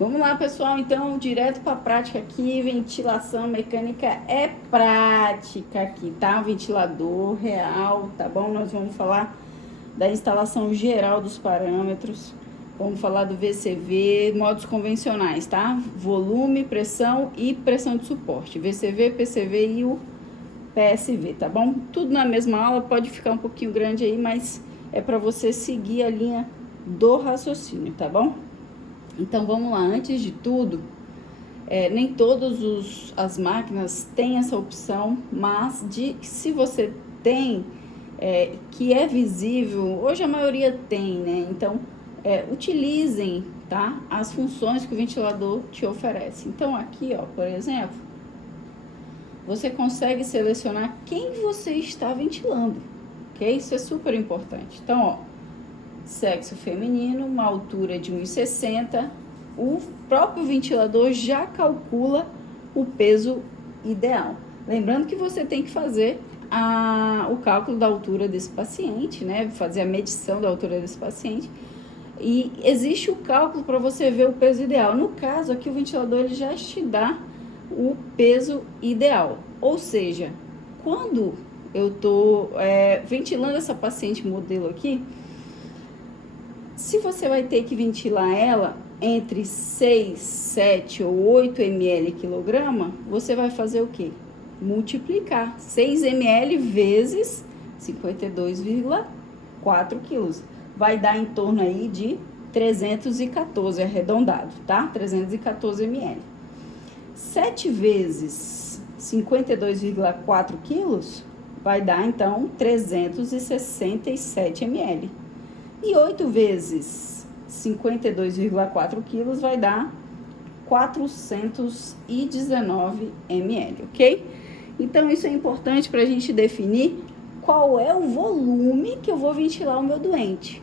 Vamos lá, pessoal, então, direto para a prática aqui. Ventilação mecânica é prática aqui, tá? Ventilador real, tá bom? Nós vamos falar da instalação geral dos parâmetros. Vamos falar do VCV, modos convencionais, tá? Volume, pressão e pressão de suporte. VCV, PCV e o PSV, tá bom? Tudo na mesma aula, pode ficar um pouquinho grande aí, mas é para você seguir a linha do raciocínio, tá bom? Então, vamos lá. Antes de tudo, nem todas as máquinas têm essa opção, mas se você tem, que é visível, hoje a maioria tem, né? Então, utilizem, tá? As funções que o ventilador te oferece. Então, aqui, ó, por exemplo, você consegue selecionar quem você está ventilando, ok? Isso é super importante. Então, ó, sexo feminino, uma altura de 1,60, o próprio ventilador já calcula o peso ideal. Lembrando que você tem que fazer o cálculo da altura desse paciente, né? Fazer a medição da altura desse paciente. E existe o cálculo para você ver o peso ideal. No caso aqui, o ventilador ele já te dá o peso ideal. Ou seja, quando eu estou ventilando essa paciente modelo aqui, se você vai ter que ventilar ela entre 6, 7 ou 8 ml quilograma, você vai fazer o quê? Multiplicar 6 ml vezes 52,4 quilos. Vai dar em torno aí de 314, arredondado, tá? 314 ml. 7 vezes 52,4 quilos vai dar, então, 367 ml. E 8 vezes 52,4 quilos vai dar 419 ml, ok? Então, isso é importante para a gente definir qual é o volume que eu vou ventilar o meu doente.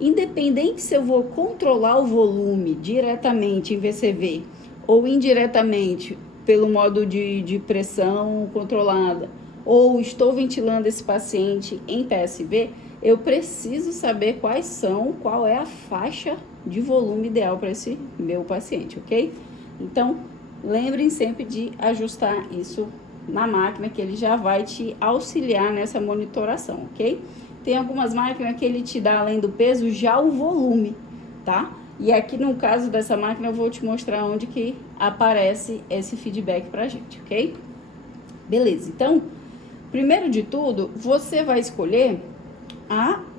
Independente se eu vou controlar o volume diretamente em VCV ou indiretamente pelo modo de pressão controlada, ou estou ventilando esse paciente em PSV, eu preciso saber qual é a faixa de volume ideal para esse meu paciente, ok? Então, lembrem sempre de ajustar isso na máquina, que ele já vai te auxiliar nessa monitoração, ok? Tem algumas máquinas que ele te dá, além do peso, já o volume, tá? E aqui no caso dessa máquina eu vou te mostrar onde que aparece esse feedback pra gente, ok? Beleza, então, primeiro de tudo, você vai escolher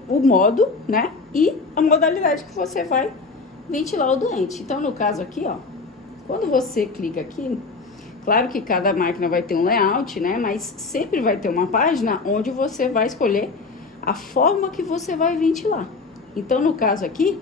o modo, né? E a modalidade que você vai ventilar o doente. Então, no caso aqui, ó, quando você clica aqui, claro que cada máquina vai ter um layout, né? Mas sempre vai ter uma página onde você vai escolher a forma que você vai ventilar. Então, no caso aqui,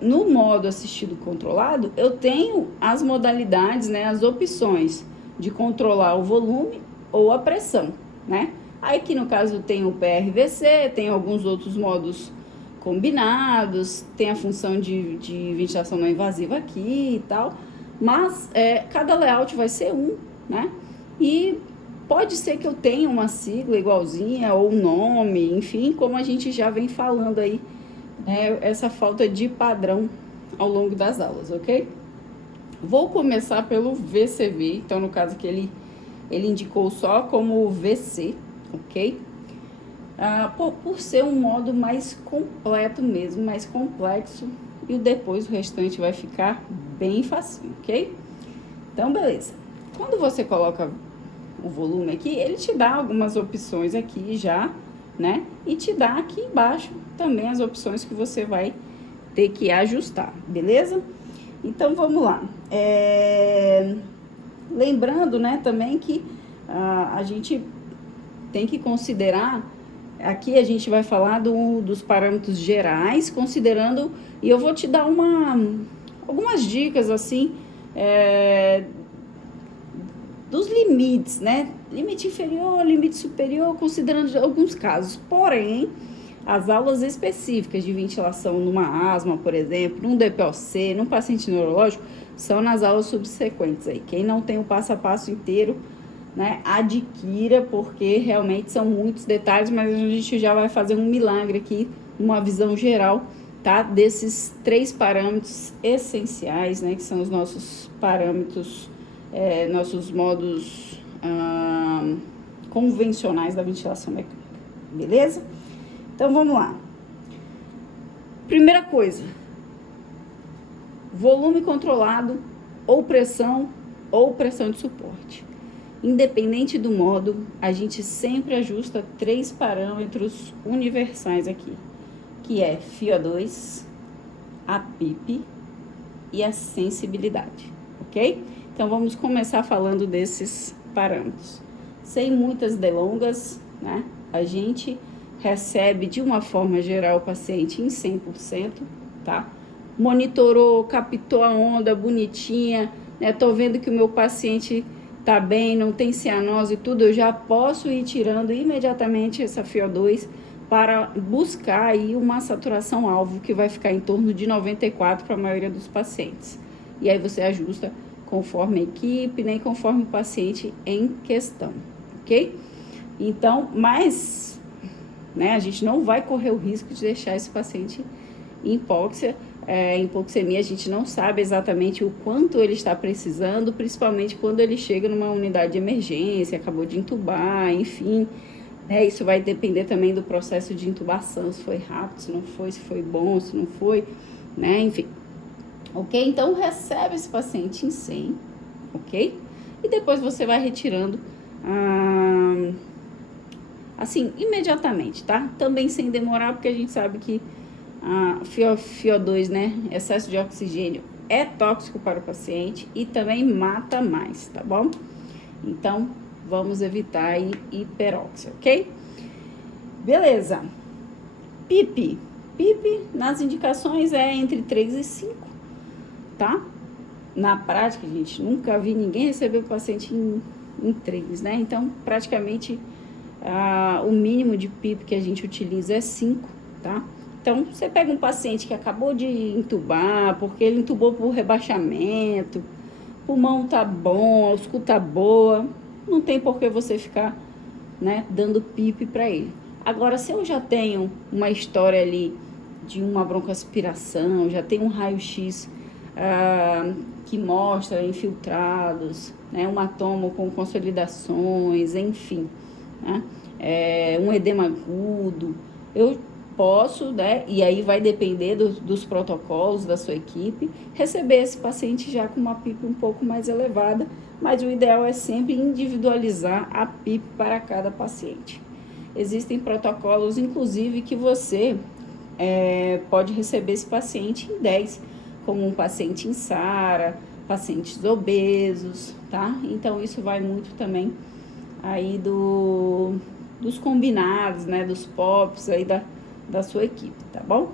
no modo assistido controlado, eu tenho as modalidades, né? As opções de controlar o volume ou a pressão, né? Aí aqui no caso tem o PRVC, tem alguns outros modos combinados, tem a função de ventilação não invasiva aqui e tal, mas cada layout vai ser né? E pode ser que eu tenha uma sigla igualzinha ou um nome, enfim, como a gente já vem falando aí, né? Essa falta de padrão ao longo das aulas, ok? Vou começar pelo VCV, então no caso que ele indicou só como VC, ok? Por ser um modo mais completo mesmo, mais complexo, e depois o restante vai ficar bem facinho, ok? Então, beleza. Quando você coloca o volume aqui, ele te dá algumas opções aqui já, né? E te dá aqui embaixo também as opções que você vai ter que ajustar, beleza? Então, vamos lá. Lembrando, né, também que a gente tem que considerar, aqui a gente vai falar dos parâmetros gerais, considerando, e eu vou te dar algumas dicas, assim, dos limites, né? Limite inferior, limite superior, considerando alguns casos. Porém, as aulas específicas de ventilação numa asma, por exemplo, num DPOC, num paciente neurológico, são nas aulas subsequentes aí. Quem não tem o passo a passo inteiro, né, adquira, porque realmente são muitos detalhes, mas a gente já vai fazer um milagre aqui, uma visão geral, tá? Desses 3 parâmetros essenciais, né? Que são os nossos parâmetros, nossos modos convencionais da ventilação mecânica, beleza? Então, vamos lá. Primeira coisa, volume controlado ou pressão de suporte. Independente do modo, a gente sempre ajusta 3 parâmetros universais aqui, que é FiO2, a PIP e a sensibilidade, ok? Então, vamos começar falando desses parâmetros. Sem muitas delongas, né? A gente recebe, de uma forma geral, o paciente em 100%, tá? Monitorou, captou a onda bonitinha, né? Tô vendo que o meu paciente tá bem, não tem cianose e tudo, eu já posso ir tirando imediatamente essa FiO2 para buscar aí uma saturação alvo que vai ficar em torno de 94 para a maioria dos pacientes. E aí você ajusta conforme a equipe, nem conforme o paciente em questão, ok? Então, mas, né, a gente não vai correr o risco de deixar esse paciente em hipóxia. Em hipoxemia, a gente não sabe exatamente o quanto ele está precisando, principalmente quando ele chega numa unidade de emergência, acabou de intubar, enfim. Isso vai depender também do processo de intubação, se foi rápido, se não foi, se foi bom, se não foi, né? Enfim. Ok? Então, recebe esse paciente em 100, ok? E depois você vai retirando, assim, imediatamente, tá? Também sem demorar, porque a gente sabe que FiO2, né, excesso de oxigênio, é tóxico para o paciente e também mata mais, tá bom? Então, vamos evitar aí hiperóxia, ok? Beleza. PIP. PIP, nas indicações, é entre 3 e 5, tá? Na prática, gente, nunca vi ninguém receber o paciente em 3, né? Então, praticamente, o mínimo de PIP que a gente utiliza é 5, tá? Então, você pega um paciente que acabou de intubar, porque ele intubou por rebaixamento, o pulmão tá bom, a ausculta tá boa, não tem por que você ficar, né, dando PIP para ele. Agora, se eu já tenho uma história ali de uma broncoaspiração, já tenho um raio-x que mostra infiltrados, né, um atomo com consolidações, enfim, né, um edema agudo, eu posso, né, e aí vai depender dos protocolos da sua equipe, receber esse paciente já com uma PIP um pouco mais elevada, mas o ideal é sempre individualizar a PIP para cada paciente. Existem protocolos, inclusive, que você pode receber esse paciente em 10, como um paciente em SARA, pacientes obesos, tá? Então, isso vai muito também aí dos combinados, né, dos POPs aí da sua equipe, tá bom?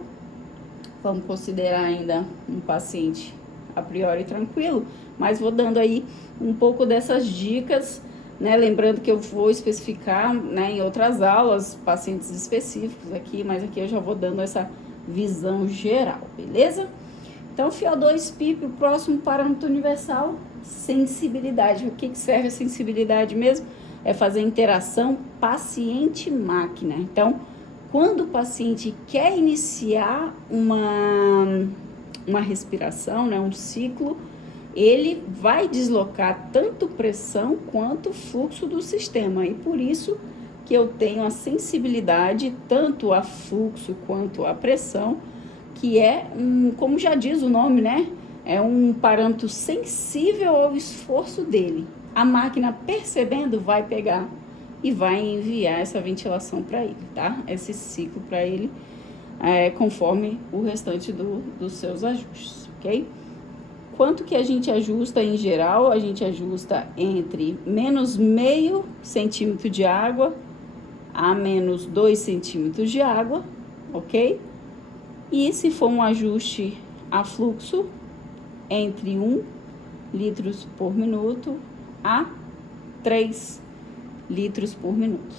Vamos considerar ainda um paciente a priori tranquilo, mas vou dando aí um pouco dessas dicas, né? Lembrando que eu vou especificar, né, em outras aulas, pacientes específicos aqui, mas aqui eu já vou dando essa visão geral, beleza? Então, FiO2, PIP, o próximo parâmetro universal, sensibilidade. O que serve a sensibilidade mesmo? É fazer interação paciente-máquina. Então, quando o paciente quer iniciar uma respiração, né, um ciclo, ele vai deslocar tanto pressão quanto fluxo do sistema. E por isso que eu tenho a sensibilidade tanto a fluxo quanto a pressão, que é, como já diz o nome, né? É um parâmetro sensível ao esforço dele. A máquina, percebendo, vai pegar e vai enviar essa ventilação para ele, tá? Esse ciclo para ele, conforme o restante dos seus ajustes, ok? Quanto que a gente ajusta em geral? A gente ajusta entre menos meio centímetro de água a menos 2 centímetros de água, ok? E se for um ajuste a fluxo, entre 1 litros por minuto a 3 litros por minuto.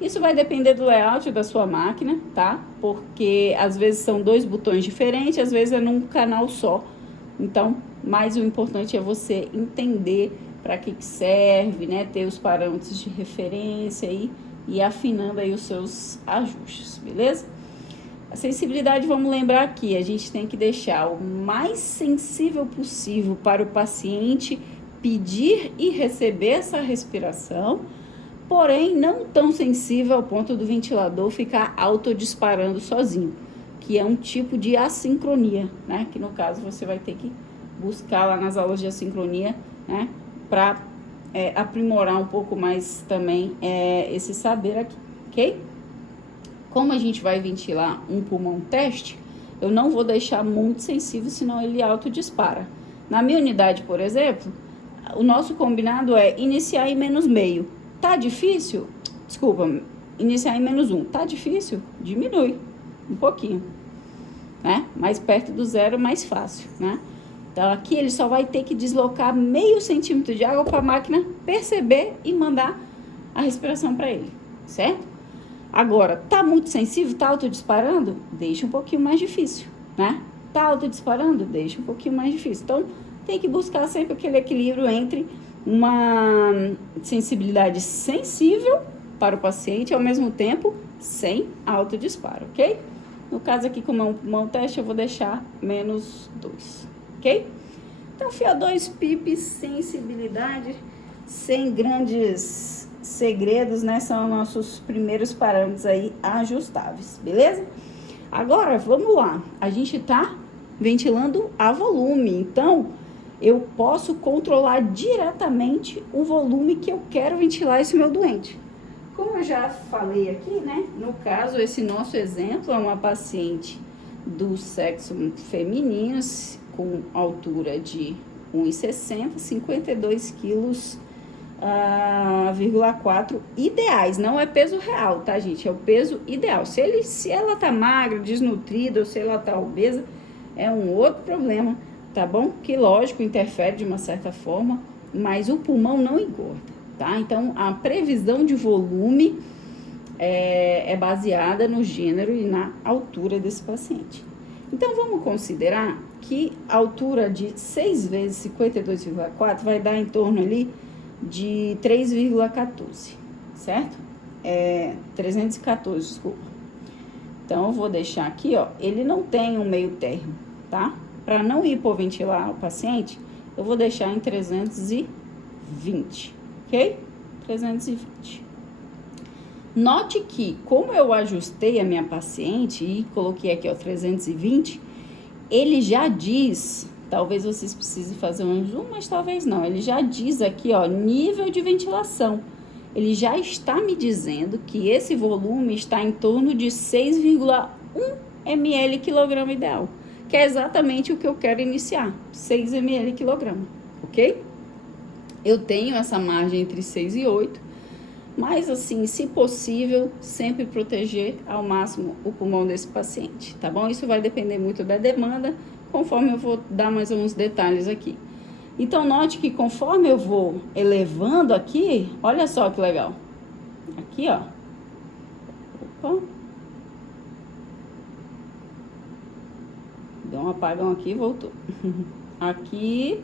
Isso vai depender do layout da sua máquina, tá? Porque às vezes são 2 botões diferentes, às vezes é num canal só. Então, mais o importante é você entender para que serve, né? Ter os parâmetros de referência aí e afinando aí os seus ajustes, beleza? A sensibilidade, vamos lembrar aqui, a gente tem que deixar o mais sensível possível para o paciente pedir e receber essa respiração, porém não tão sensível ao ponto do ventilador ficar autodisparando sozinho, que é um tipo de assincronia, né? Que no caso você vai ter que buscar lá nas aulas de assincronia, né? Para aprimorar um pouco mais também esse saber aqui, ok? Como a gente vai ventilar um pulmão teste, eu não vou deixar muito sensível, senão ele autodispara. Na minha unidade, por exemplo, o nosso combinado é iniciar em -0,5. Tá difícil? Desculpa, iniciar em -1. Tá difícil? Diminui um pouquinho, né? Mais perto do zero, mais fácil, né? Então, aqui ele só vai ter que deslocar meio centímetro de água para a máquina perceber e mandar a respiração para ele, certo? Agora, tá muito sensível, tá autodisparando? Deixa um pouquinho mais difícil, né? Tá autodisparando? Deixa um pouquinho mais difícil. Então, tem que buscar sempre aquele equilíbrio entre uma sensibilidade sensível para o paciente e, ao mesmo tempo, sem autodisparo, ok? No caso aqui, como é um pulmão teste, eu vou deixar -2, ok? Então, FiO2, PIP, sensibilidade, sem grandes segredos, né? São nossos primeiros parâmetros aí ajustáveis, beleza? Agora, vamos lá. A gente tá ventilando a volume, então eu posso controlar diretamente o volume que eu quero ventilar esse meu doente. Como eu já falei aqui, né? No caso, esse nosso exemplo é uma paciente do sexo feminino com altura de 1,60, 52 quilos, 0,4 ideais, não é peso real, tá, gente? É o peso ideal. Se ela tá magra, desnutrida ou se ela tá obesa, é um outro problema, tá bom? Que, lógico, interfere de uma certa forma, mas o pulmão não engorda, tá? Então, a previsão de volume é baseada no gênero e na altura desse paciente. Então, vamos considerar que a altura de 6 vezes 52,4 vai dar em torno ali de 3,14, certo? 314, desculpa. Então, eu vou deixar aqui, ó, ele não tem um meio termo, tá? Para não hipoventilar o paciente, eu vou deixar em 320, ok? 320. Note que, como eu ajustei a minha paciente e coloquei aqui, ó, 320, ele já diz, talvez vocês precisem fazer um zoom, mas talvez não, ele já diz aqui, ó, nível de ventilação. Ele já está me dizendo que esse volume está em torno de 6,1 ml quilograma ideal, que é exatamente o que eu quero iniciar, 6 ml quilograma, ok? Eu tenho essa margem entre 6 e 8, mas assim, se possível, sempre proteger ao máximo o pulmão desse paciente, tá bom? Isso vai depender muito da demanda, conforme eu vou dar mais uns detalhes aqui. Então, note que conforme eu vou elevando aqui, olha só que legal. Aqui, ó. Opa. Deu um apagão aqui e voltou. Aqui,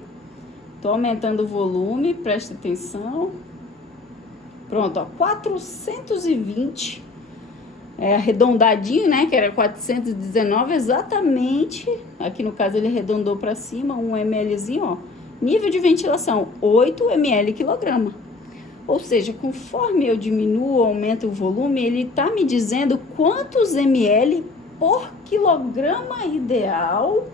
tô aumentando o volume, presta atenção. Pronto, ó, 420, arredondadinho, né, que era 419, exatamente, aqui no caso ele arredondou para cima, 1 mlzinho, ó, nível de ventilação, 8 ml quilograma. Ou seja, conforme eu diminuo, aumento o volume, ele tá me dizendo quantos ml por quilograma ideal,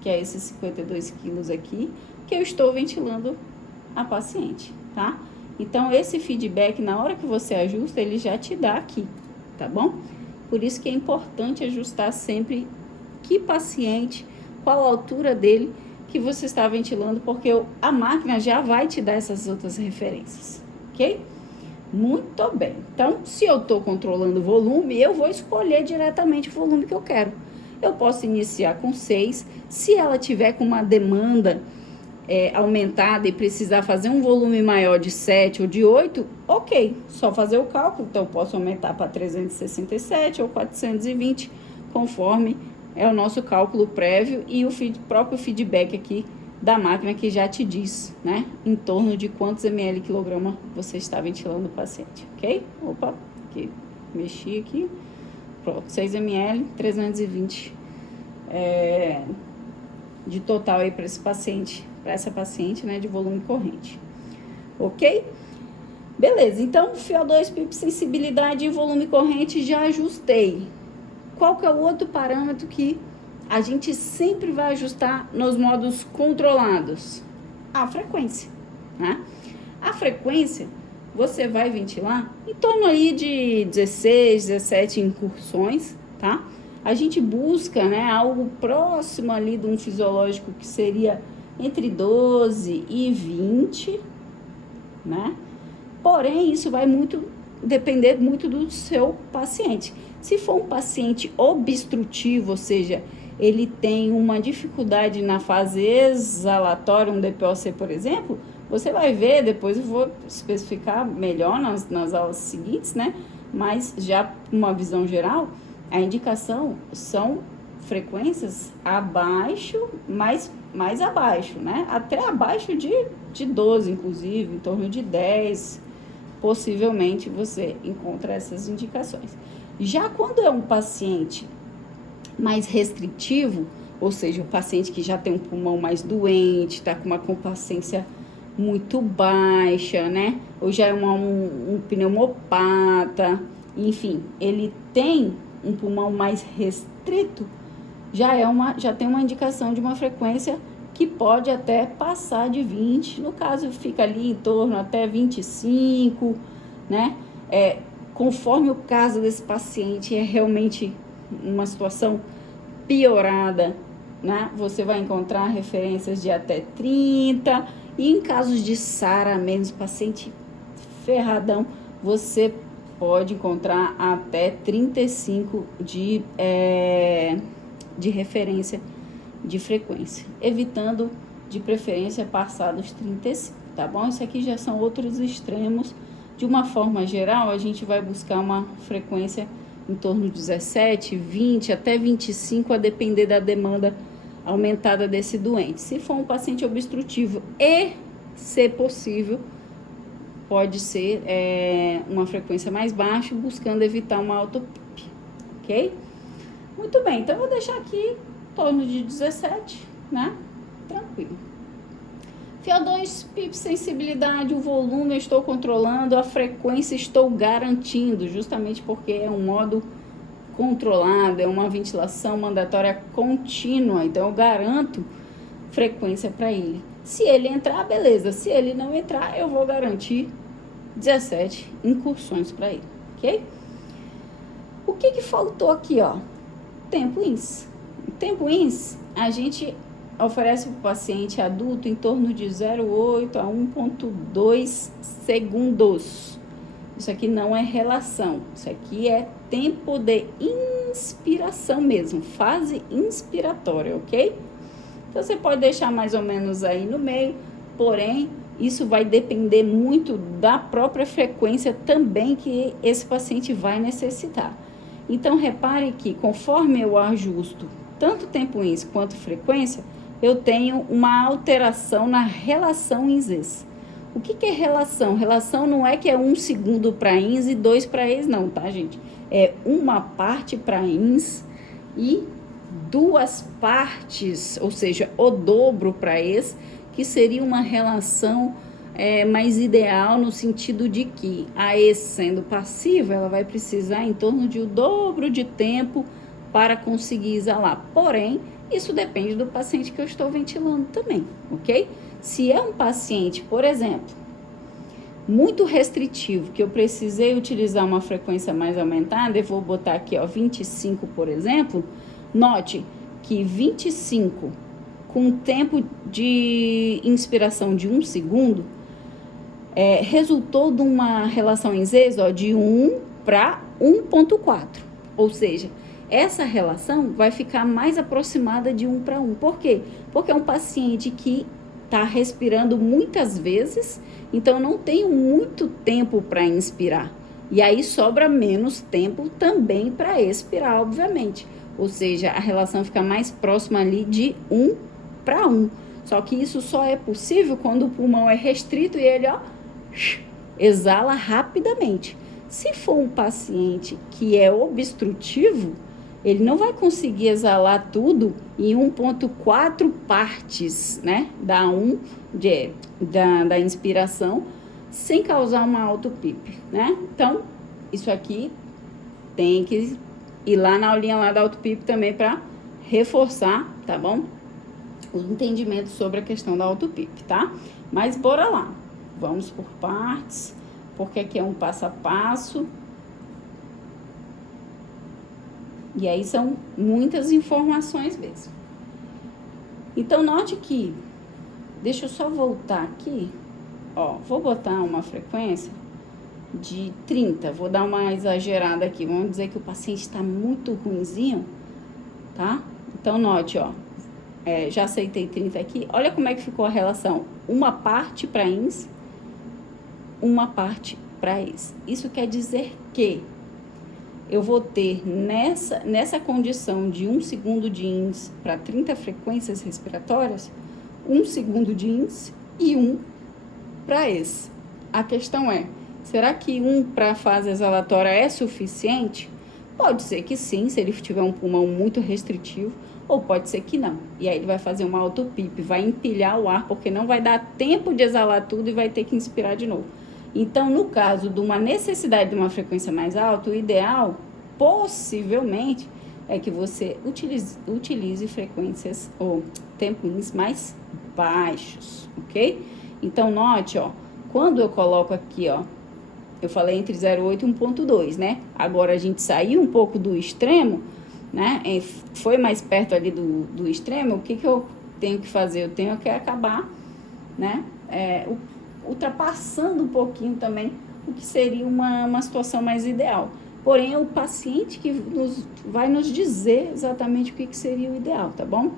que é esses 52 quilos aqui, que eu estou ventilando a paciente, tá? Então, esse feedback, na hora que você ajusta, ele já te dá aqui, tá bom? Por isso que é importante ajustar sempre que paciente, qual a altura dele que você está ventilando, porque a máquina já vai te dar essas outras referências, ok? Muito bem. Então, se eu estou controlando o volume, eu vou escolher diretamente o volume que eu quero. Eu posso iniciar com 6, se ela tiver com uma demanda aumentada e precisar fazer um volume maior de 7 ou de 8, ok, só fazer o cálculo. Então, eu posso aumentar para 367 ou 420, conforme é o nosso cálculo prévio e o próprio feedback aqui da máquina que já te diz, né, em torno de quantos ml quilograma você está ventilando o paciente, ok? Opa, aqui, mexi aqui. Pronto, 6 ml, 320 de total aí para esse paciente, para essa paciente, né, de volume corrente. Ok? Beleza, então FiO2, PIP, sensibilidade e volume corrente já ajustei. Qual que é o outro parâmetro que a gente sempre vai ajustar nos modos controlados? A frequência, né? A frequência, você vai ventilar em torno aí de 16, 17 incursões, tá? A gente busca, né, algo próximo ali de um fisiológico que seria entre 12 e 20, né? Porém, isso vai depender muito do seu paciente. Se for um paciente obstrutivo, ou seja, ele tem uma dificuldade na fase exalatória, um DPOC, por exemplo, você vai ver, depois eu vou especificar melhor nas aulas seguintes, né? Mas já uma visão geral, a indicação são frequências abaixo, mais abaixo, né? Até abaixo de 12, inclusive, em torno de 10, possivelmente você encontra essas indicações. Já quando é um paciente mais restritivo, ou seja, o paciente que já tem um pulmão mais doente, está com uma complacência muito baixa, né? Ou já é um pneumopata, enfim, ele tem um pulmão mais restrito, já tem uma indicação de uma frequência que pode até passar de 20, no caso fica ali em torno até 25, né? Conforme o caso desse paciente é realmente uma situação piorada, né? Você vai encontrar referências de até 30, e em casos de SARA menos, paciente ferradão, você pode encontrar até 35 de referência de frequência, evitando de preferência passar dos 35, tá bom? Isso aqui já são outros extremos. De uma forma geral, a gente vai buscar uma frequência em torno de 17, 20, até 25, a depender da demanda aumentada desse doente. Se for um paciente obstrutivo e, se possível, pode ser uma frequência mais baixa, buscando evitar uma autopip, ok? Muito bem, então eu vou deixar aqui em torno de 17, né? Tranquilo. FiO2, PIP, sensibilidade, o volume eu estou controlando, a frequência estou garantindo, justamente porque é um modo controlado, é uma ventilação mandatória contínua, então eu garanto frequência para ele. Se ele entrar, beleza, se ele não entrar, eu vou garantir 17 incursões para ele, ok? O que faltou aqui, ó? Tempo INS. O tempo INS, a gente oferece para o paciente adulto em torno de 0,8 a 1,2 segundos. Isso aqui não é relação, isso aqui é tempo de inspiração mesmo, fase inspiratória, ok? Então, você pode deixar mais ou menos aí no meio, porém, isso vai depender muito da própria frequência também que esse paciente vai necessitar. Então, repare que conforme eu ajusto tanto tempo INS quanto frequência, eu tenho uma alteração na relação INS. O que é relação? Relação não é que é 1 segundo para INS e 2 para ES, não, tá, gente? É uma parte para INS e 2 partes, ou seja, o dobro para ES, que seria uma relação mais ideal no sentido de que a ES sendo passiva, ela vai precisar em torno de o dobro de tempo para conseguir exalar. Porém, isso depende do paciente que eu estou ventilando também, ok? Se é um paciente, por exemplo, muito restritivo, que eu precisei utilizar uma frequência mais aumentada, eu vou botar aqui, ó, 25, por exemplo, note que 25 com tempo de inspiração de 1 segundo, resultou de uma relação em Zs, ó, de 1 para 1,4, ou seja, essa relação vai ficar mais aproximada de 1 para 1. Por quê? Porque é um paciente que está respirando muitas vezes, então não tenho muito tempo para inspirar. E aí sobra menos tempo também para expirar, obviamente. Ou seja, a relação fica mais próxima ali de 1 para 1. Só que isso só é possível quando o pulmão é restrito e ele, ó, exala rapidamente. Se for um paciente que é obstrutivo, ele não vai conseguir exalar tudo em 1,4 partes, né, da inspiração, sem causar uma auto-PIP, né? Então, isso aqui tem que ir lá na aulinha lá da auto-PIP também para reforçar, tá bom? O entendimento sobre a questão da auto-PIP, tá? Mas bora lá, vamos por partes, porque aqui é um passo a passo. E aí são muitas informações mesmo. Então, note que, deixa eu só voltar aqui, ó, vou botar uma frequência de 30, vou dar uma exagerada aqui, vamos dizer que o paciente está muito ruinzinho, tá? Então, note, ó, já aceitei 30 aqui, olha como é que ficou a relação, uma parte para ins, uma parte para ex. Isso quer dizer que eu vou ter nessa condição de 1 segundo de ins para 30 frequências respiratórias, 1 segundo de ins e 1 para ex. A questão é, será que 1 para a fase exalatória é suficiente? Pode ser que sim, se ele tiver um pulmão muito restritivo, ou pode ser que não. E aí ele vai fazer uma auto-PIP, vai empilhar o ar, porque não vai dar tempo de exalar tudo e vai ter que inspirar de novo. Então, no caso de uma necessidade de uma frequência mais alta, o ideal, possivelmente, é que você utilize frequências ou tempos mais baixos, ok? Então, note, ó, quando eu coloco aqui, ó, eu falei entre 0,8 e 1,2, né? Agora, a gente saiu um pouco do extremo, né? Foi mais perto ali do extremo, o que eu tenho que fazer? Eu tenho que acabar, né? Ultrapassando um pouquinho também o que seria uma situação mais ideal. Porém, é o paciente que vai nos dizer exatamente o que seria o ideal, tá bom?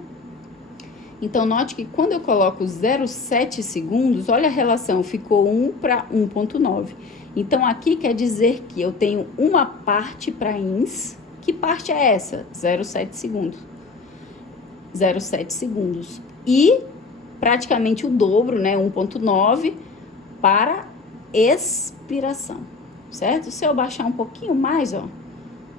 Então, note que quando eu coloco 0,7 segundos, olha a relação, ficou 1 para 1,9. Então, aqui quer dizer que eu tenho uma parte para ins. Que parte é essa? 0,7 segundos. 0,7 segundos. E praticamente o dobro, né? 1,9 para expiração, certo? Se eu baixar um pouquinho mais, ó,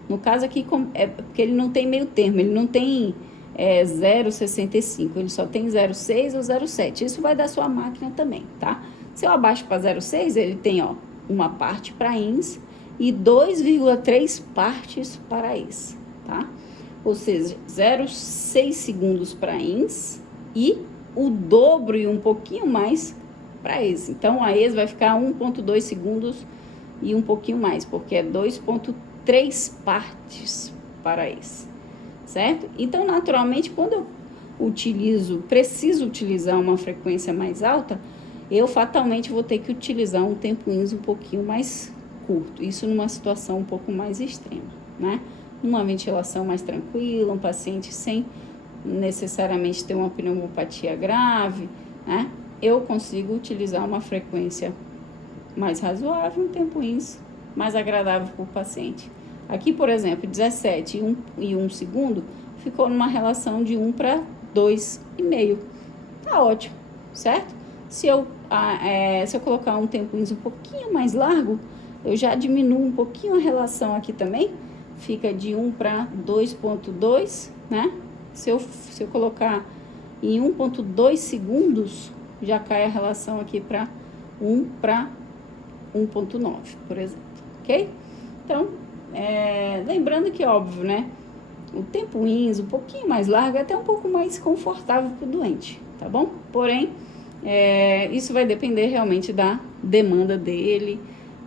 no caso aqui, é porque ele não tem meio termo, ele não tem 0,65, ele só tem 0,6 ou 0,7. Isso vai da sua máquina também, tá? Se eu abaixo para 0,6, ele tem, ó, uma parte para ins e 2,3 partes para ex, tá? Ou seja, 0,6 segundos para ins e o dobro e um pouquinho mais para ex. Então, a ex vai ficar 1,2 segundos e um pouquinho mais, porque é 2,3 partes para ex, certo? Então, naturalmente, quando eu preciso utilizar uma frequência mais alta, eu fatalmente vou ter que utilizar um tempo ins um pouquinho mais curto. Isso numa situação um pouco mais extrema, né? Numa ventilação mais tranquila, um paciente sem necessariamente ter uma pneumopatia grave, né? Eu consigo utilizar uma frequência mais razoável, um tempo ins mais agradável para o paciente. Aqui, por exemplo, 17 e 1 segundo ficou numa relação de 1 para 2,5. Tá ótimo, certo? Se eu colocar um tempo ins um pouquinho mais largo, eu já diminuo um pouquinho a relação aqui também, fica de 1 para 2,2, né? Se eu colocar em 1,2 segundos, já cai a relação aqui para 1 para 1,9, por exemplo, ok? Então, lembrando que, óbvio, né? O tempo ins um pouquinho mais largo é até um pouco mais confortável para o doente, tá bom? Porém, isso vai depender realmente da demanda dele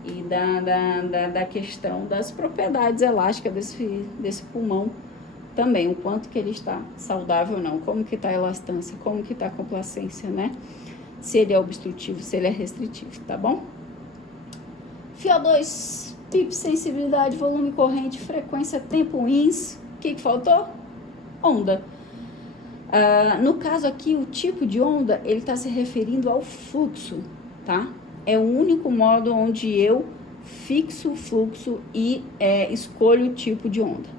e da questão das propriedades elásticas desse pulmão também, o quanto que ele está saudável ou não, como que está a elastância, como que está a complacência, né? Se ele é obstrutivo, se ele é restritivo, tá bom? FiO2, PIP, sensibilidade, volume corrente, frequência, tempo ins, o que faltou? Onda. No caso aqui, o tipo de onda, ele está se referindo ao fluxo, tá? É o único modo onde eu fixo o fluxo e escolho o tipo de onda.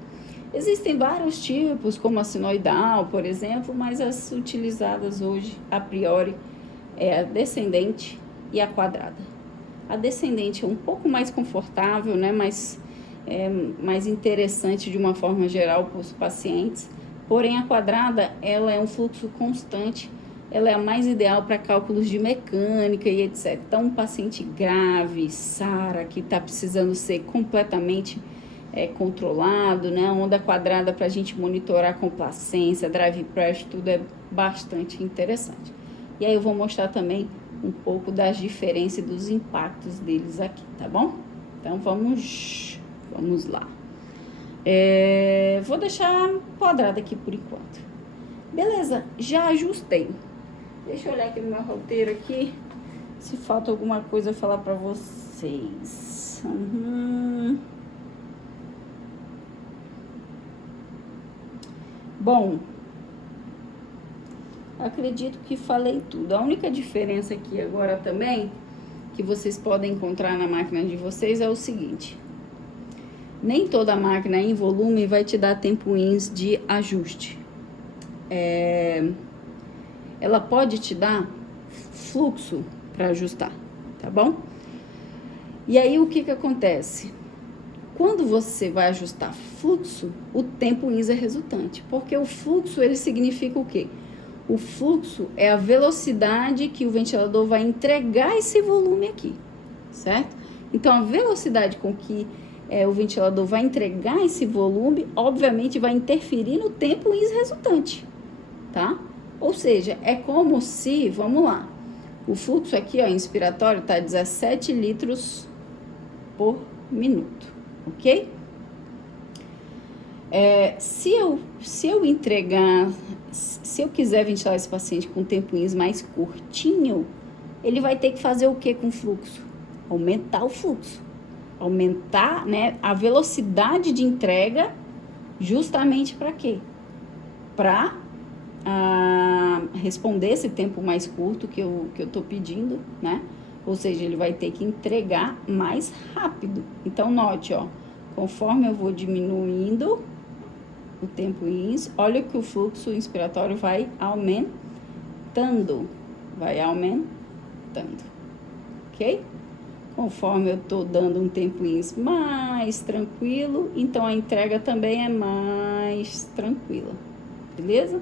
Existem vários tipos, como a sinoidal, por exemplo, mas as utilizadas hoje, a priori, é a descendente e a quadrada. A descendente é um pouco mais confortável, né? Mais interessante de uma forma geral para os pacientes. Porém, a quadrada, ela é um fluxo constante, ela é a mais ideal para cálculos de mecânica e etc. Então, um paciente grave, SARA, que está precisando ser completamente controlado, né? A onda quadrada para a gente monitorar a complacência, drive pressure, tudo é bastante interessante. E aí eu vou mostrar também um pouco das diferenças e dos impactos deles aqui, tá bom? Então, vamos lá. Vou deixar quadrada aqui por enquanto. Beleza, já ajustei. Deixa eu olhar aqui no meu roteiro aqui, se falta alguma coisa eu falar pra vocês. Bom, acredito que falei tudo. A única diferença aqui agora também, que vocês podem encontrar na máquina de vocês, é o seguinte. Nem toda máquina em volume vai te dar tempo-ins de ajuste. Ela pode te dar fluxo para ajustar, tá bom? E aí, o que acontece? Quando você vai ajustar fluxo, o tempo-ins é resultante. Porque o fluxo, ele significa o quê? O fluxo é a velocidade que o ventilador vai entregar esse volume aqui, certo? Então, a velocidade com que o ventilador vai entregar esse volume, obviamente, vai interferir no tempo-ins resultante, tá? Ou seja, é como se, vamos lá, o fluxo aqui, ó, inspiratório, tá 17 litros por minuto, ok? Se eu quiser ventilar esse paciente com tempo-ins mais curtinho, ele vai ter que fazer o que com o fluxo? Aumentar o fluxo. Aumentar, né, a velocidade de entrega, justamente para quê? Para responder esse tempo mais curto que eu tô pedindo, né? Ou seja, ele vai ter que entregar mais rápido. Então, note, ó, conforme eu vou diminuindo o tempo-ins, olha que o fluxo inspiratório vai aumentando, ok? Conforme eu tô dando um tempo-ins mais tranquilo, então a entrega também é mais tranquila, beleza?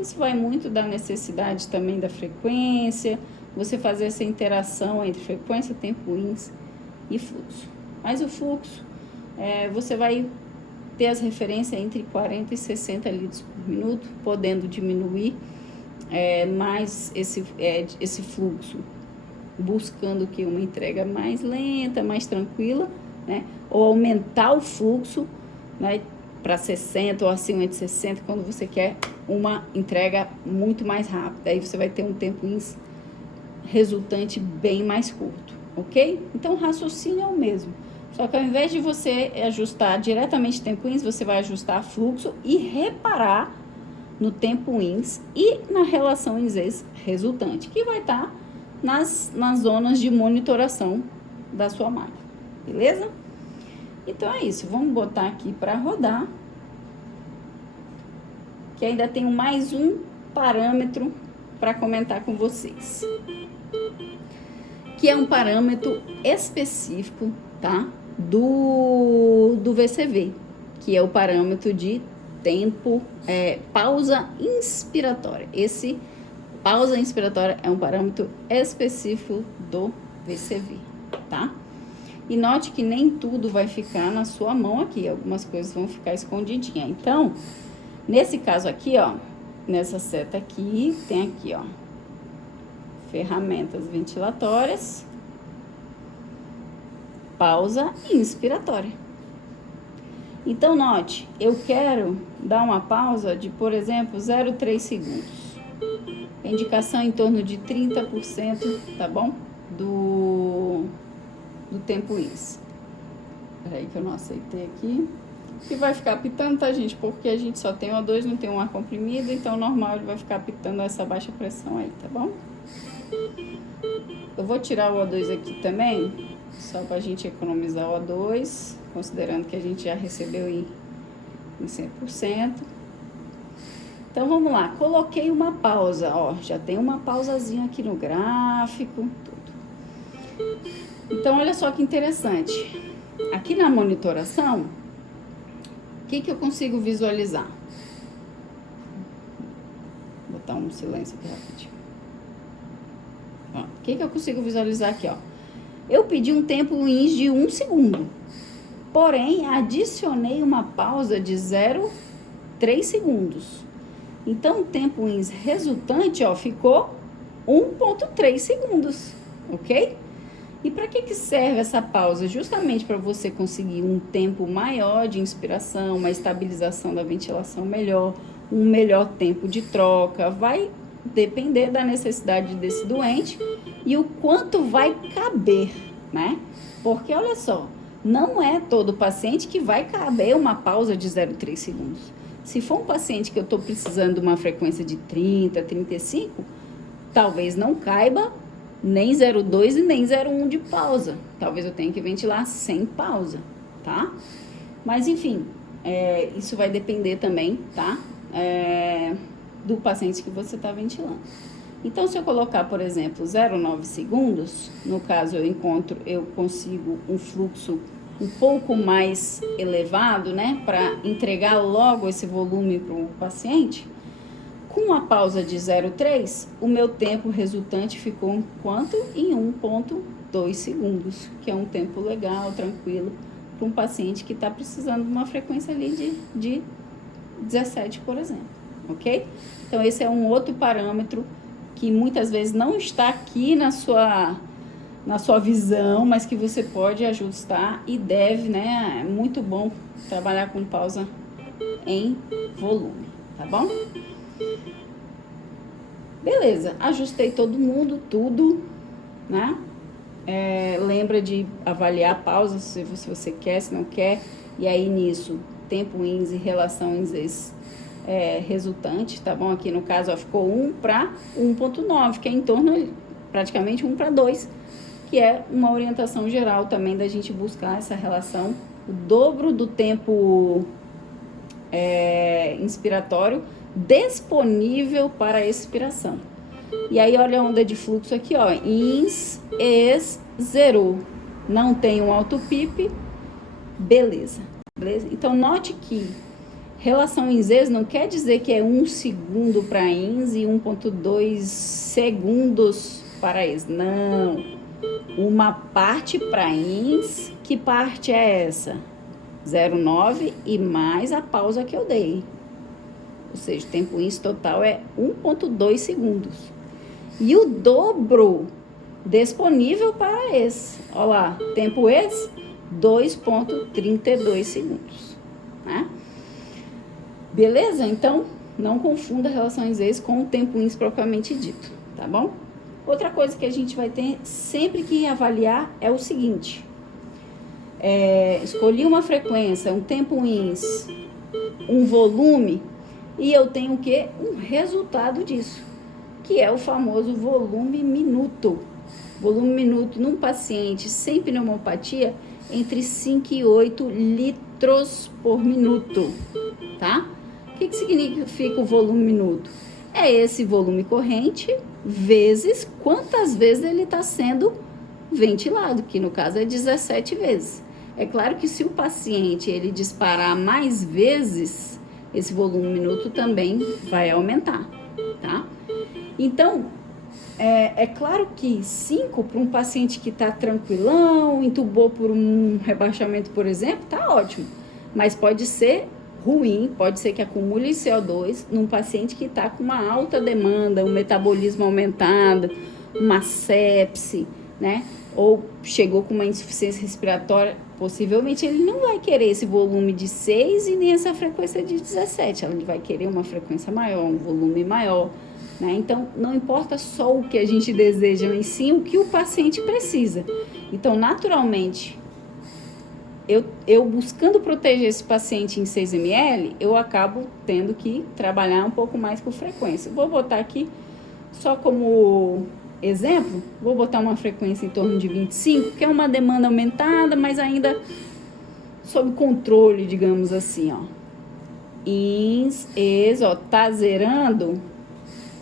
Isso vai muito da necessidade também da frequência, você fazer essa interação entre frequência, tempo-ins e fluxo. Mas o fluxo, você vai ter as referências entre 40 e 60 litros por minuto, podendo diminuir mais esse fluxo, buscando que uma entrega mais lenta, mais tranquila, né? Ou aumentar o fluxo, né, para 60 ou acima de 60, quando você quer uma entrega muito mais rápida. Aí você vai ter um tempo resultante bem mais curto, ok? Então, o raciocínio é o mesmo. Só que ao invés de você ajustar diretamente tempo-ins, você vai ajustar fluxo e reparar no tempo-ins e na relação ins resultante, que vai estar nas zonas de monitoração da sua máquina, beleza? Então é isso, vamos botar aqui para rodar, que ainda tenho mais um parâmetro para comentar com vocês, que é um parâmetro específico, tá? Do VCV, que é o parâmetro de tempo, pausa inspiratória. Esse pausa inspiratória é um parâmetro específico do VCV, tá? E note que nem tudo vai ficar na sua mão aqui, algumas coisas vão ficar escondidinhas. Então, nesse caso aqui, ó, nessa seta aqui, tem aqui, ó, ferramentas ventilatórias, pausa inspiratória. Então, note, eu quero dar uma pausa de, por exemplo, 0,3 segundos. A indicação em torno de 30%, tá bom? Do tempo-ins. Peraí que eu não aceitei aqui. E vai ficar apitando, tá, gente? Porque a gente só tem O2, não tem um ar comprimido, então normal ele vai ficar apitando essa baixa pressão aí, tá bom? Eu vou tirar o O2 aqui também, só pra gente economizar o O2, considerando que a gente já recebeu em 100%. Então, vamos lá. Coloquei uma pausa, ó. Já tem uma pausazinha aqui no gráfico, tudo. Então, olha só que interessante. Aqui na monitoração, o que eu consigo visualizar? Vou botar um silêncio aqui rapidinho. Ó, o que eu consigo visualizar aqui, ó? Eu pedi um tempo wins de 1 segundo. Porém, adicionei uma pausa de 0,3 segundos. Então, o tempo wins resultante, ó, ficou 1,3 segundos, ok? E para que serve essa pausa? Justamente para você conseguir um tempo maior de inspiração, uma estabilização da ventilação melhor, um melhor tempo de troca. Vai depender da necessidade desse doente e o quanto vai caber, né? Porque, olha só, não é todo paciente que vai caber uma pausa de 0,3 segundos. Se for um paciente que eu estou precisando de uma frequência de 30, 35, talvez não caiba nem 0,2 e nem 0,1 de pausa. Talvez eu tenha que ventilar sem pausa, tá? Mas, enfim, isso vai depender também, tá? Do paciente que você está ventilando. Então, se eu colocar, por exemplo, 0,9 segundos, no caso eu consigo um fluxo um pouco mais elevado, né? Para entregar logo esse volume para o paciente. Com a pausa de 0,3, o meu tempo resultante ficou em quanto? Em 1,2 segundos, que é um tempo legal, tranquilo, para um paciente que está precisando de uma frequência ali de 17, por exemplo, ok? Então, esse é um outro parâmetro que muitas vezes não está aqui na sua visão, mas que você pode ajustar e deve, né? É muito bom trabalhar com pausa em volume, tá bom? Beleza, ajustei todo mundo, tudo, né? Lembra de avaliar a pausa, se você quer, se não quer. E aí, nisso, tempo wins e relação wins resultante, tá bom? Aqui no caso, ó, ficou 1 para 1,9, que é em torno, praticamente 1 para 2, que é uma orientação geral também da gente buscar essa relação, o dobro do tempo inspiratório disponível para expiração. E aí, olha a onda de fluxo aqui, ó, ins, ex, zero. Não tem um alto PIP, beleza. Então, note que relação ins-ex não quer dizer que é 1 segundo para ins e 1,2 segundos para ex. Não. Uma parte para ins, que parte é essa? 0,9 e mais a pausa que eu dei. Ou seja, o tempo ins total é 1,2 segundos. E o dobro disponível para ex. Olha lá, tempo ex, 2,32 segundos. Né? Beleza? Então, não confunda relações ex com o tempo ins propriamente dito, tá bom? Outra coisa que a gente vai ter sempre que avaliar é o seguinte. Escolhi uma frequência, um tempo ins, um volume, e eu tenho o quê? Um resultado disso, que é o famoso volume minuto. Volume minuto num paciente sem pneumopatia, entre 5 e 8 litros por minuto, tá? O que significa o volume minuto? É esse volume corrente vezes quantas vezes ele está sendo ventilado, que no caso é 17 vezes. É claro que se o paciente ele disparar mais vezes, esse volume minuto também vai aumentar, tá? Então, é claro que 5 para um paciente que está tranquilão, entubou por um rebaixamento, por exemplo, tá ótimo. Mas pode ser ruim, pode ser que acumule CO2 num paciente que está com uma alta demanda, um metabolismo aumentado, uma sepse, né? Ou chegou com uma insuficiência respiratória, possivelmente ele não vai querer esse volume de 6 e nem essa frequência de 17, ele vai querer uma frequência maior, um volume maior, né? Então, não importa só o que a gente deseja, em si o que o paciente precisa. Então, naturalmente, eu buscando proteger esse paciente em 6 ml, eu acabo tendo que trabalhar um pouco mais com frequência. Vou botar aqui, só como exemplo, vou botar uma frequência em torno de 25, que é uma demanda aumentada, mas ainda sob controle, digamos assim, ó. Ins, ex, ó, tá zerando,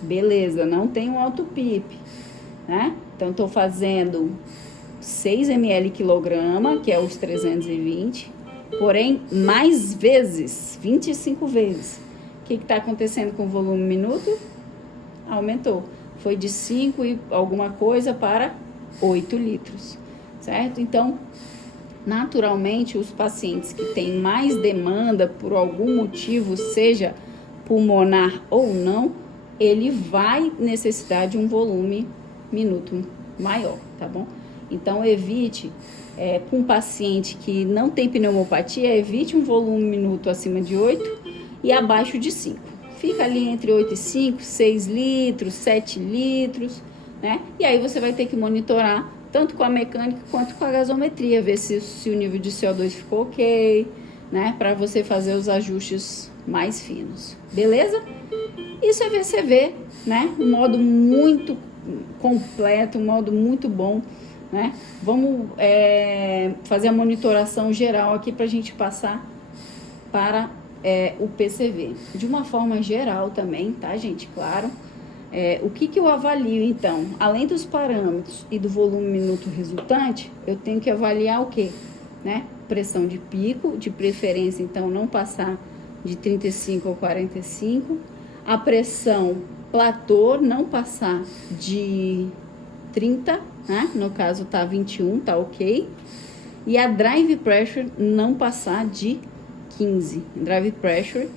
beleza, não tem um alto PIP, né? Então, tô fazendo 6 ml quilograma, que é os 320, porém, mais vezes, 25 vezes. O que está acontecendo com o volume minuto? Aumentou. Foi de 5 e alguma coisa para 8 litros, certo? Então, naturalmente, os pacientes que têm mais demanda por algum motivo, seja pulmonar ou não, ele vai necessitar de um volume minuto maior, tá bom? Então, evite, com um paciente que não tem pneumopatia, evite um volume minuto acima de 8 e abaixo de 5. Fica ali entre 8 e 5, 6 litros, 7 litros, né? E aí você vai ter que monitorar tanto com a mecânica quanto com a gasometria, ver se o nível de CO2 ficou ok, né? Para você fazer os ajustes mais finos, beleza? Isso é VCV, né? Um modo muito completo, um modo muito bom, né? Vamos fazer a monitoração geral aqui para a gente passar para o PCV. De uma forma geral também, tá, gente? Claro. O que eu avalio, então? Além dos parâmetros e do volume minuto resultante, eu tenho que avaliar o quê? Né? Pressão de pico, de preferência, então, não passar de 35 ou 45. A pressão platô, não passar de 30, né? No caso, tá 21, tá ok. E a drive pressure, não passar de 15. Drive pressure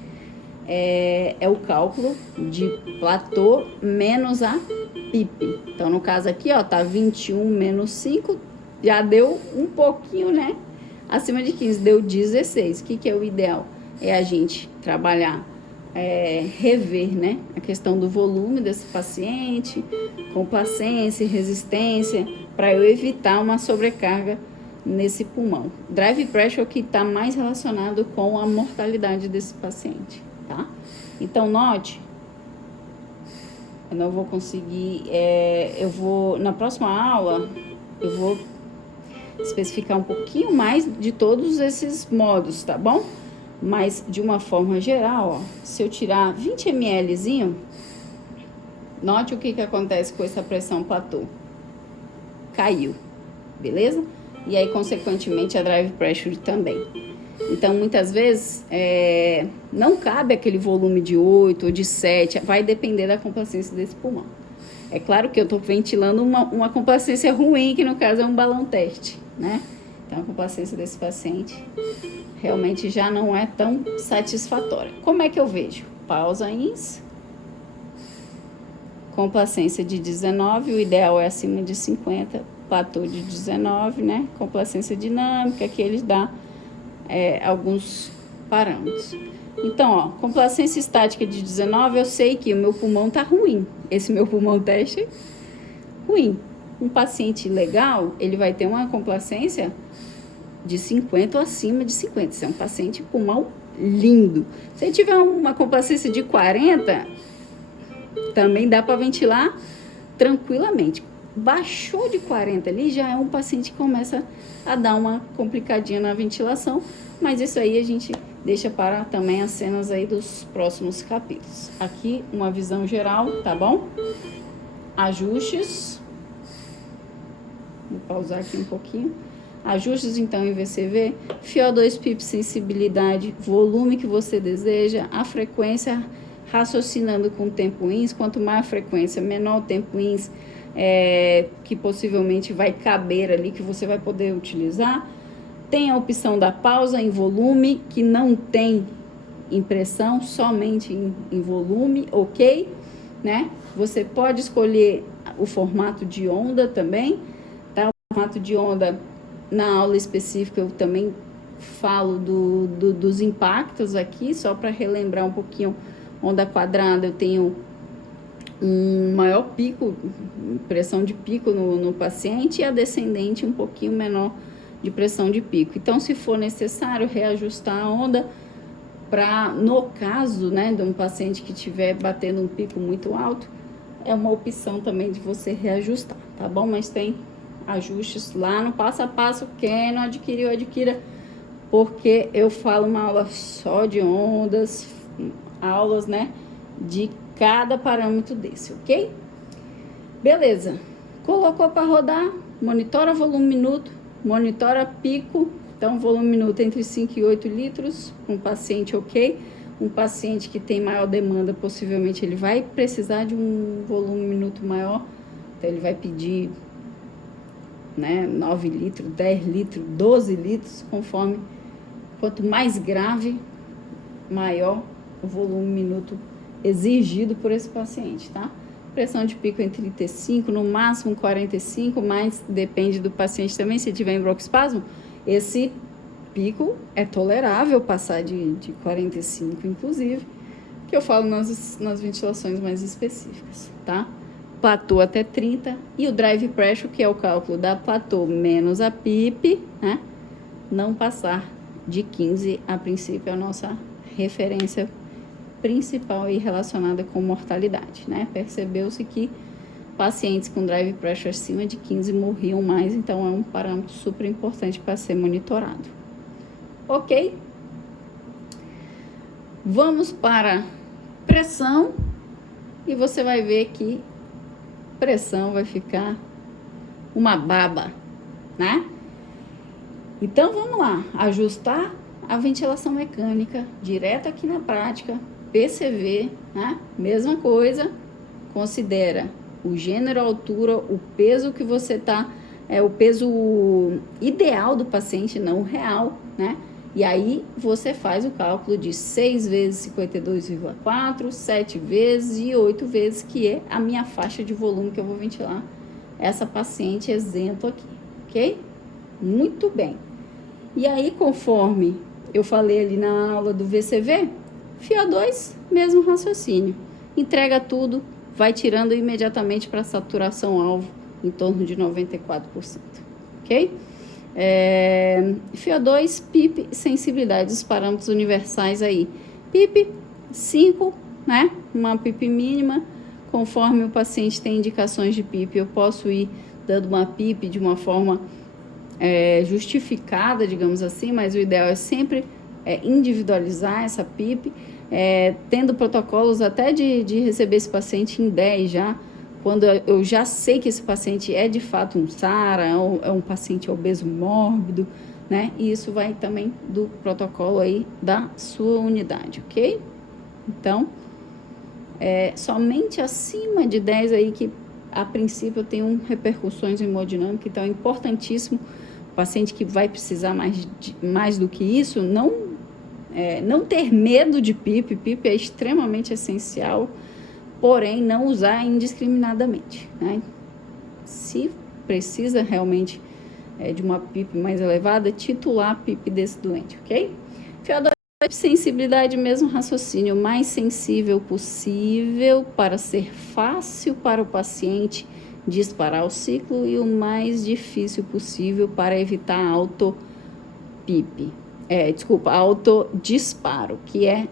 é o cálculo de platô menos a PIP. Então, no caso aqui, ó, tá 21 menos 5, já deu um pouquinho, né? Acima de 15, deu 16. O que é o ideal? É a gente trabalhar, rever, né? A questão do volume desse paciente, complacência e resistência, para eu evitar uma sobrecarga nesse pulmão. Drive pressure é o que está mais relacionado com a mortalidade desse paciente, tá? Então, note, eu não vou conseguir, na próxima aula, eu vou especificar um pouquinho mais de todos esses modos, tá bom? Mas, de uma forma geral, ó, se eu tirar 20 mlzinho, note o que acontece com essa pressão platô. Caiu, beleza? E aí, consequentemente, a drive pressure também. Então, muitas vezes, não cabe aquele volume de 8 ou de 7, vai depender da complacência desse pulmão. É claro que eu estou ventilando uma complacência ruim, que no caso é um balão teste, né? Então, a complacência desse paciente realmente já não é tão satisfatória. Como é que eu vejo? Pausa ins, complacência de 19, o ideal é acima de 50, platô de 19, né? Complacência dinâmica, que eles dão alguns parâmetros. Então, ó, complacência estática de 19, eu sei que o meu pulmão tá ruim. Esse meu pulmão teste ruim. Um paciente legal, ele vai ter uma complacência de 50 ou acima de 50. Isso é um paciente pulmão lindo. Se ele tiver uma complacência de 40, também dá para ventilar tranquilamente. Baixou de 40 ali, já é um paciente que começa a dar uma complicadinha na ventilação, mas isso aí a gente deixa para também as cenas aí dos próximos capítulos. Aqui uma visão geral, tá bom? Ajustes. Vou pausar aqui um pouquinho. Ajustes, então, em VCV, FiO2, PIP, sensibilidade, volume que você deseja, a frequência, raciocinando com o tempo ins. Quanto maior a frequência, menor o tempo ins, que possivelmente vai caber ali, que você vai poder utilizar. Tem a opção da pausa em volume, que não tem impressão, somente em volume, ok? Né? Você pode escolher o formato de onda também, tá? O formato de onda, na aula específica, eu também falo dos impactos aqui, só para relembrar um pouquinho. Onda quadrada, eu tenho um maior pico, pressão de pico no paciente, e a descendente um pouquinho menor de pressão de pico. Então, se for necessário, reajustar a onda para, no caso, né, de um paciente que estiver batendo um pico muito alto, é uma opção também de você reajustar, tá bom? Mas tem ajustes lá no passo a passo. Quem não adquiriu, adquira, porque eu falo uma aula só de ondas, aulas, né, de cada parâmetro desse, ok? Beleza. Colocou para rodar, monitora volume minuto, monitora pico, então volume minuto entre 5 e 8 litros, um paciente ok. Um paciente que tem maior demanda, possivelmente ele vai precisar de um volume minuto maior, então ele vai pedir, né, 9 litros, 10 litros, 12 litros, conforme, quanto mais grave, maior o volume minuto exigido por esse paciente, tá? Pressão de pico em 35, no máximo 45, mas depende do paciente também, se tiver em broncoespasmo, esse pico é tolerável passar de 45, inclusive, que eu falo nas ventilações mais específicas, tá? Platô até 30 e o drive pressure, que é o cálculo da platô menos a PIP, né? Não passar de 15, a princípio, é a nossa referência principal e relacionada com mortalidade, né? Percebeu-se que pacientes com drive pressure acima de 15 morriam mais, então é um parâmetro super importante para ser monitorado. Ok? Vamos para pressão e você vai ver que pressão vai ficar uma baba, né? Então vamos lá, ajustar a ventilação mecânica direto aqui na prática, PCV, né? Mesma coisa, considera o gênero, a altura, o peso que você tá, o peso ideal do paciente, não o real, né? E aí você faz o cálculo de 6 vezes 52,4, 7 vezes e 8 vezes, que é a minha faixa de volume que eu vou ventilar essa paciente exemplo aqui, ok? Muito bem. E aí, conforme eu falei ali na aula do VCV, FiO2, mesmo raciocínio. Entrega tudo, vai tirando imediatamente para saturação alvo, em torno de 94%, ok? FiO2, PIP, sensibilidade, os parâmetros universais aí. PIP, 5, né? Uma PIP mínima. Conforme o paciente tem indicações de PIP, eu posso ir dando uma PIP de uma forma justificada, digamos assim, mas o ideal é sempre individualizar essa PIP, tendo protocolos até de receber esse paciente em 10 já, quando eu já sei que esse paciente é de fato um SARA, é um paciente obeso mórbido, né? E isso vai também do protocolo aí da sua unidade, ok? Então, somente acima de 10 aí que, a princípio, eu tenho repercussões hemodinâmicas, então é importantíssimo, o paciente que vai precisar mais do que isso, não ter medo de PIP. PIP é extremamente essencial, porém não usar indiscriminadamente, né? Se precisa realmente de uma PIP mais elevada, titular a PIP desse doente, ok? FiO2, sensibilidade, mesmo raciocínio, o mais sensível possível para ser fácil para o paciente disparar o ciclo e o mais difícil possível para evitar autodisparo, que é